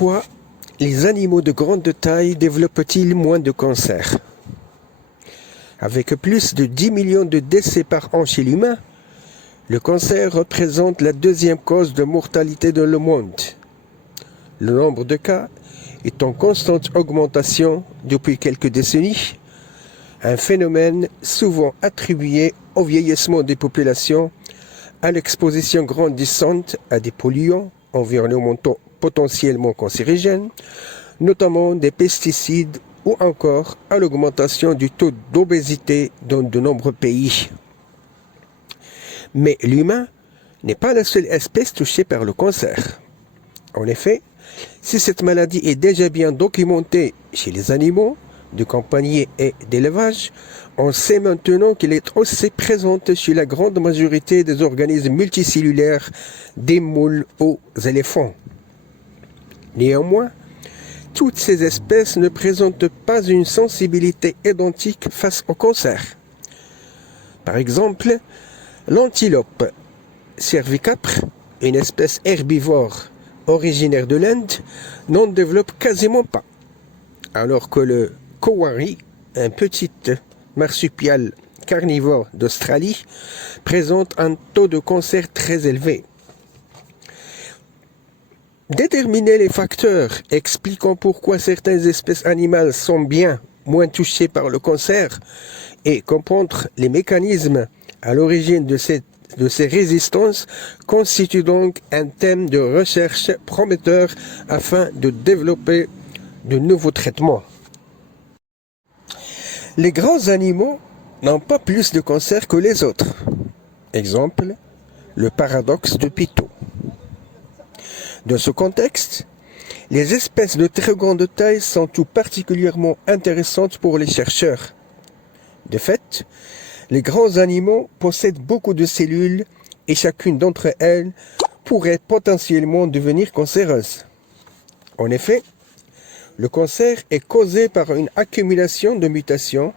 Pourquoi les animaux de grande taille développent-ils moins de cancers? Avec plus de 10 millions de décès par an chez l'humain, le cancer représente la deuxième cause de mortalité dans le monde. Le nombre de cas est en constante augmentation depuis quelques décennies, un phénomène souvent attribué au vieillissement des populations, à l'exposition grandissante à des polluants environnementaux potentiellement cancérigènes, notamment des pesticides ou encore à l'augmentation du taux d'obésité dans de nombreux pays. Mais l'humain n'est pas la seule espèce touchée par le cancer. En effet, si cette maladie est déjà bien documentée chez les animaux de compagnie et d'élevage, on sait maintenant qu'elle est aussi présente chez la grande majorité des organismes multicellulaires, des moules aux éléphants. Néanmoins, toutes ces espèces ne présentent pas une sensibilité identique face au cancer. Par exemple, l'antilope cervicapre, une espèce herbivore originaire de l'Inde, n'en développe quasiment pas, alors que le kowari, un petit marsupial carnivore d'Australie, présente un taux de cancer très élevé. Déterminer les facteurs expliquant pourquoi certaines espèces animales sont bien moins touchées par le cancer et comprendre les mécanismes à l'origine de ces résistances constitue donc un thème de recherche prometteur afin de développer de nouveaux traitements. Les grands animaux n'ont pas plus de cancer que les autres. Exemple, le paradoxe de Pareto. Dans ce contexte, les espèces de très grande taille sont tout particulièrement intéressantes pour les chercheurs. De fait, les grands animaux possèdent beaucoup de cellules et chacune d'entre elles pourrait potentiellement devenir cancéreuse. En effet, le cancer est causé par une accumulation de mutations,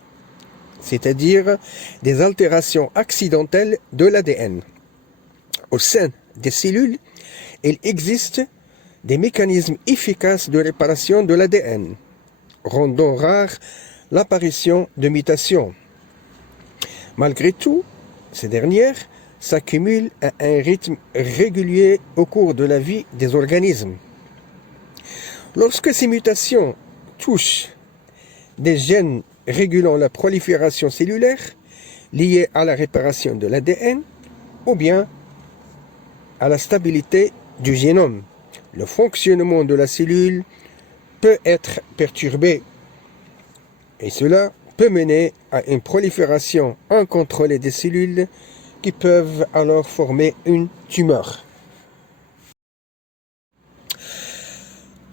c'est-à-dire des altérations accidentelles de l'ADN. Au sein des cellules, il existe des mécanismes efficaces de réparation de l'ADN, rendant rare l'apparition de mutations. Malgré tout, ces dernières s'accumulent à un rythme régulier au cours de la vie des organismes. Lorsque ces mutations touchent des gènes régulant la prolifération cellulaire liée à la réparation de l'ADN ou bien à la stabilité du génome, le fonctionnement de la cellule peut être perturbé et cela peut mener à une prolifération incontrôlée des cellules qui peuvent alors former une tumeur.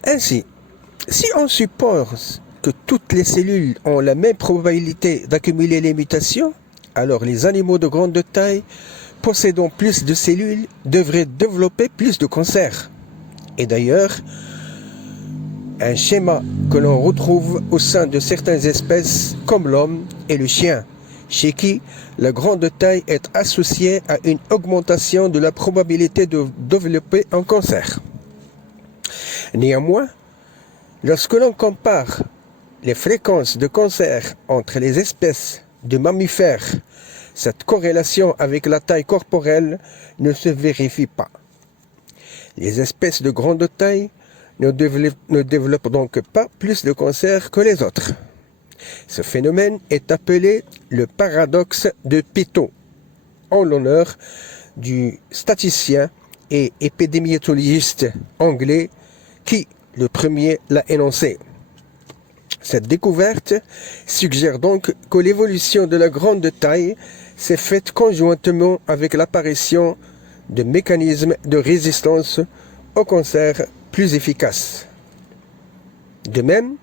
Ainsi, si on suppose que toutes les cellules ont la même probabilité d'accumuler les mutations, alors les animaux de grande taille possédant plus de cellules devraient développer plus de cancers. Et d'ailleurs, un schéma que l'on retrouve au sein de certaines espèces comme l'homme et le chien, chez qui la grande taille est associée à une augmentation de la probabilité de développer un cancer. Néanmoins, lorsque l'on compare les fréquences de cancer entre les espèces de mammifères, cette corrélation avec la taille corporelle ne se vérifie pas. Les espèces de grande taille ne développent donc pas plus de cancer que les autres. Ce phénomène est appelé le paradoxe de Pareto, en l'honneur du statisticien et épidémiologiste anglais qui, le premier, l'a énoncé. Cette découverte suggère donc que l'évolution de la grande taille s'est faite conjointement avec l'apparition de mécanismes de résistance au cancer plus efficaces. De même,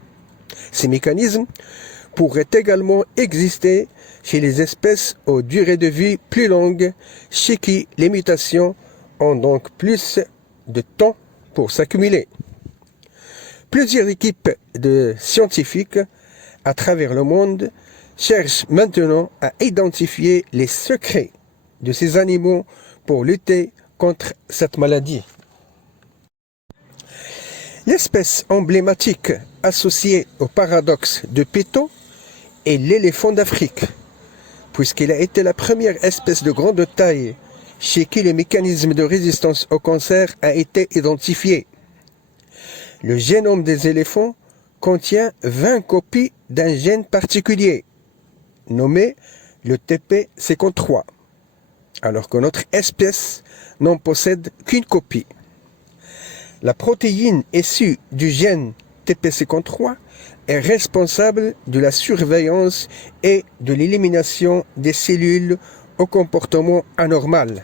ces mécanismes pourraient également exister chez les espèces aux durées de vie plus longues, chez qui les mutations ont donc plus de temps pour s'accumuler. Plusieurs équipes de scientifiques à travers le monde cherchent maintenant à identifier les secrets de ces animaux pour lutter contre cette maladie. L'espèce emblématique associée au paradoxe de Péto est l'éléphant d'Afrique, puisqu'il a été la première espèce de grande taille chez qui le mécanisme de résistance au cancer a été identifié. Le génome des éléphants contient 20 copies d'un gène particulier, nommé le TP53, alors que notre espèce n'en possède qu'une copie. La protéine issue du gène TP53 est responsable de la surveillance et de l'élimination des cellules au comportement anormal.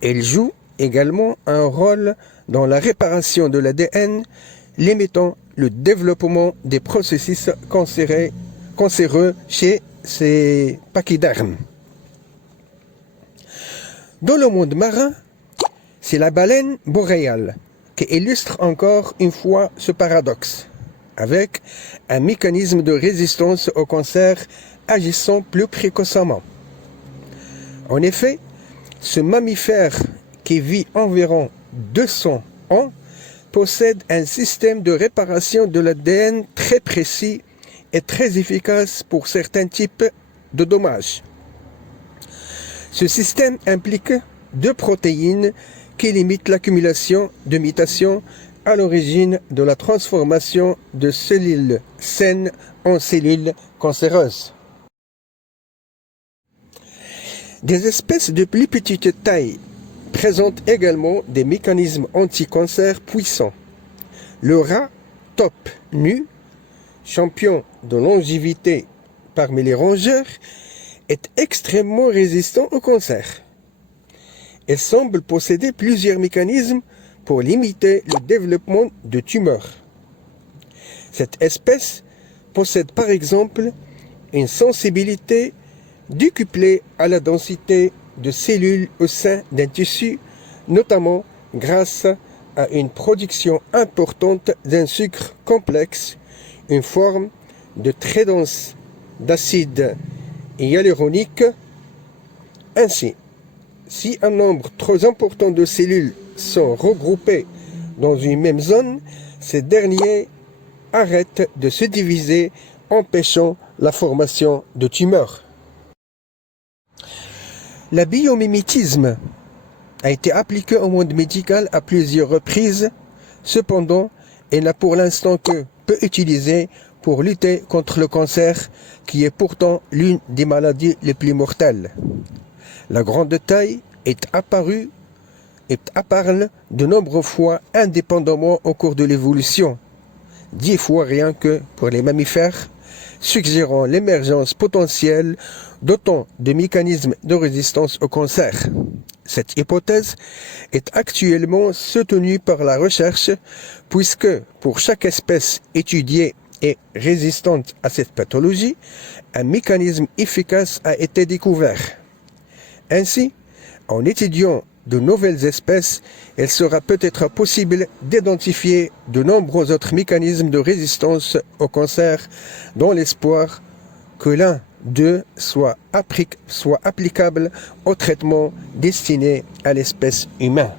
Elle joue également un rôle dans la réparation de l'ADN, limitant le développement des processus cancéreux chez ces pachydermes. Dans le monde marin, c'est la baleine boréale qui illustre encore une fois ce paradoxe, avec un mécanisme de résistance au cancer agissant plus précocement. En effet, ce mammifère qui vit environ 200 ans possède un système de réparation de l'ADN très précis et très efficace pour certains types de dommages. Ce système implique 2 protéines qui limitent l'accumulation de mutations à l'origine de la transformation de cellules saines en cellules cancéreuses. Des espèces de plus petite taille présentent également des mécanismes anti-cancer puissants. Le rat taupe nu, champion de longévité parmi les rongeurs, est extrêmement résistant au cancer. Elle semble posséder plusieurs mécanismes pour limiter le développement de tumeurs. Cette espèce possède par exemple une sensibilité décuplée à la densité de cellules au sein d'un tissu, notamment grâce à une production importante d'un sucre complexe, une forme de très dense d'acide hyaluronique. Ainsi, si un nombre trop important de cellules sont regroupées dans une même zone, ces derniers arrêtent de se diviser, empêchant la formation de tumeurs. Le biomimétisme a été appliqué au monde médical à plusieurs reprises. Cependant, il n'a pour l'instant que peu utilisé pour lutter contre le cancer, qui est pourtant l'une des maladies les plus mortelles. La grande taille est apparue et apparue de nombreuses fois indépendamment au cours de l'évolution, 10 fois rien que pour les mammifères, suggérant l'émergence potentielle d'autant de mécanismes de résistance au cancer. Cette hypothèse est actuellement soutenue par la recherche, puisque pour chaque espèce étudiée et résistante à cette pathologie, un mécanisme efficace a été découvert. Ainsi, en étudiant de nouvelles espèces, il sera peut-être possible d'identifier de nombreux autres mécanismes de résistance au cancer, dans l'espoir que l'un d'eux soit applicable au traitement destiné à l'espèce humaine.